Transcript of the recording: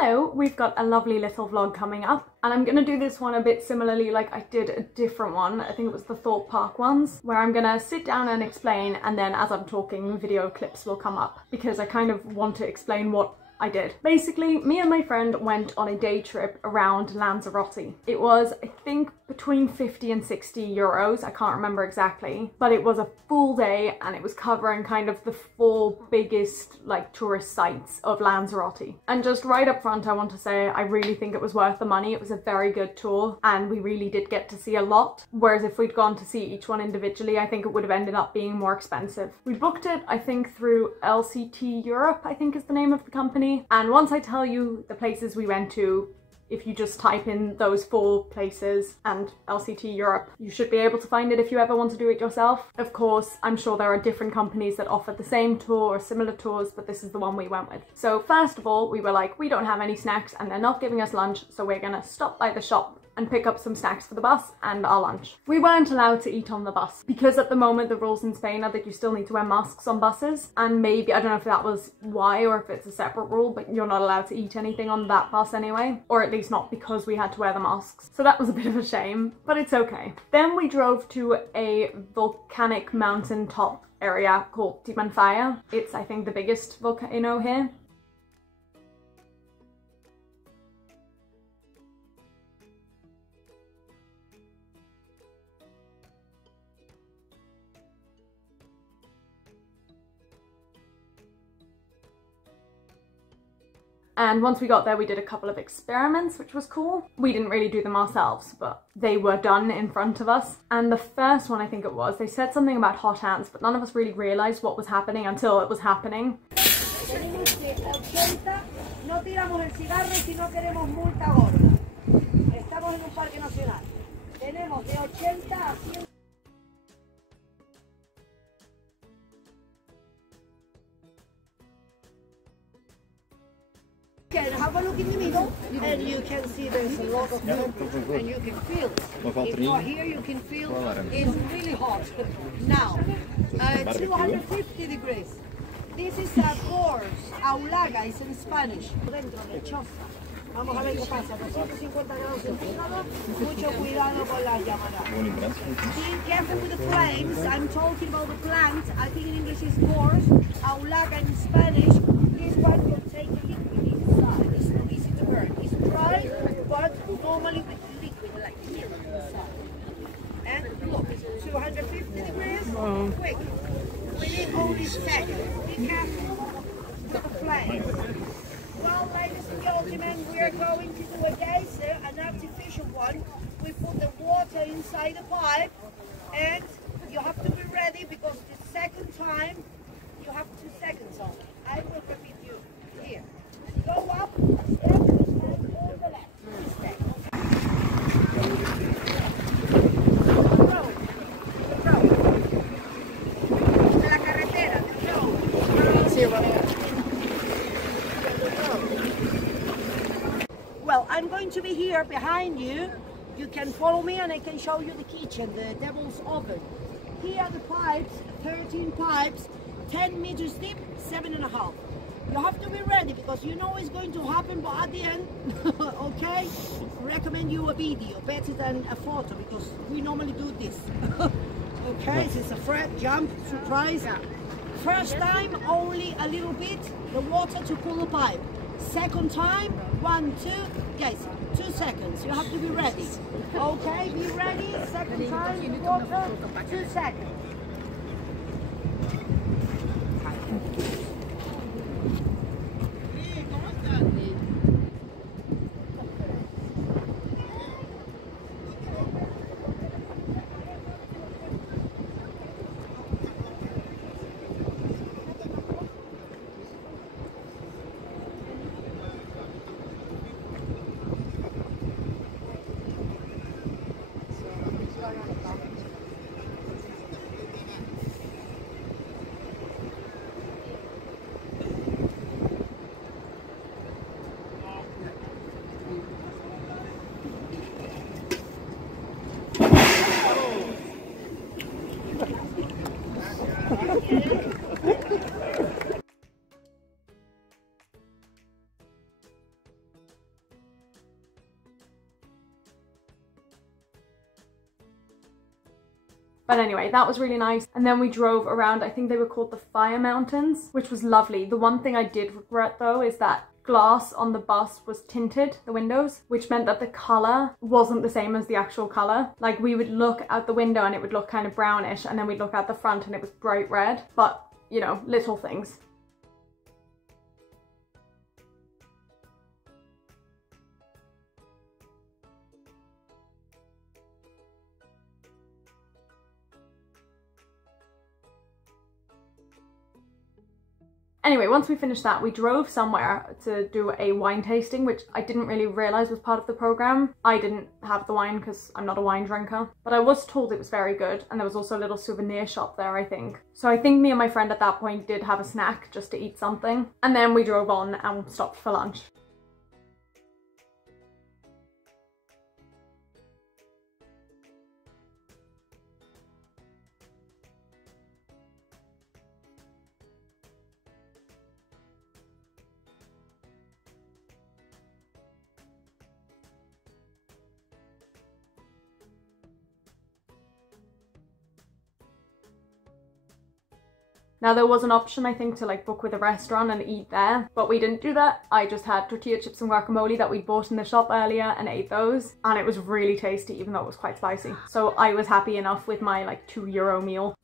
Hello, we've got a lovely little vlog coming up and I'm gonna do this one a bit similarly like I did a different one. I think it was the Thorpe Park ones, where I'm gonna sit down and explain, and then as I'm talking video clips will come up because I kind of want to explain what I did. Basically, me and my friend went on a day trip around Lanzarote. It was, I think, between 50 and 60 euros, I can't remember exactly, but it was a full day and it was covering kind of the 4 biggest like tourist sites of Lanzarote. And just right up front I want to say I really think it was worth the money. It was a very good tour and we really did get to see a lot, whereas if we'd gone to see each one individually I think it would have ended up being more expensive. We booked it I think through LCT Europe, I think is the name of the company, and once I tell you the places we went to, if you just type in those 4 places and LCT Europe, you should be able to find it if you ever want to do it yourself. Of course, I'm sure there are different companies that offer the same tour or similar tours, but this is the one we went with. So first of all, we were like, we don't have any snacks and they're not giving us lunch, so we're gonna stop by the shop and pick up some snacks for the bus and our lunch. We weren't allowed to eat on the bus because at the moment the rules in Spain are that you still need to wear masks on buses, and maybe, I don't know if that was why or if it's a separate rule, but you're not allowed to eat anything on that bus anyway, or at least not because we had to wear the masks. So that was a bit of a shame, but it's okay. Then we drove to a volcanic mountain top area called Timanfaya. It's, I think, the biggest volcano here. And once we got there, we did a couple of experiments, which was cool. We didn't really do them ourselves, but they were done in front of us. And the first one, I think it was, they said something about hot hands, but none of us really realized what was happening until it was happening. No tiramos el cigarro si no queremos multa gorda. Estamos en un parque nacional. Tenemos de 80 a 100. You can have a look in the middle and you can see there's a lot of movement and you can feel it. If you're here you can feel it's really hot. Now, 250 degrees. This is a course, aulaga is in Spanish. Dentro de choza. Vamos a ver qué pasa. 250 grados centígrados. Mucho cuidado con las llamadas. Be careful with the flames. I'm talking about the plant. I think in English is course, aulaga in Spanish. This one will take liquid inside. It's not easy to burn. It's dry, but normally with liquid like here inside. And look, 250 degrees. Quick. We need only seconds. Be careful with the flames. Well, ladies and gentlemen, we are going to do a geyser, an artificial one. We put the water inside the pipe, and you have to be ready because the second time you have 2 seconds on. I will repeat you here. Go up, step, and go to the left. Step. Well, I'm going to be here behind you. You can follow me and I can show you the kitchen, the devil's oven. Here are the pipes, 13 pipes, 10 meters deep, 7.5. You have to be ready because you know it's going to happen, but at the end, okay, recommend you a video better than a photo because we normally do this. Okay, this is a fret, jump, surprise. First time, only a little bit, the water to pull the pipe. Second time, 1, 2, guys, 2 seconds. You have to be ready. Okay, be ready. Second time, water, 2 seconds. But anyway, that was really nice. And then we drove around, I think they were called the Fire Mountains, which was lovely. The one thing I did regret though is that glass on the bus was tinted, the windows, which meant that the colour wasn't the same as the actual colour. Like we would look out the window and it would look kind of brownish, and then we'd look out the front and it was bright red. But, you know, little things. Anyway, once we finished that, we drove somewhere to do a wine tasting, which I didn't really realise was part of the programme. I didn't have the wine because I'm not a wine drinker, but I was told it was very good, and there was also a little souvenir shop there, I think. So I think me and my friend at that point did have a snack just to eat something, and then we drove on and stopped for lunch. Now there was an option, I think, to like book with a restaurant and eat there, but we didn't do that. I just had tortilla chips and guacamole that we bought in the shop earlier and ate those, and it was really tasty even though it was quite spicy. So I was happy enough with my like €2 meal.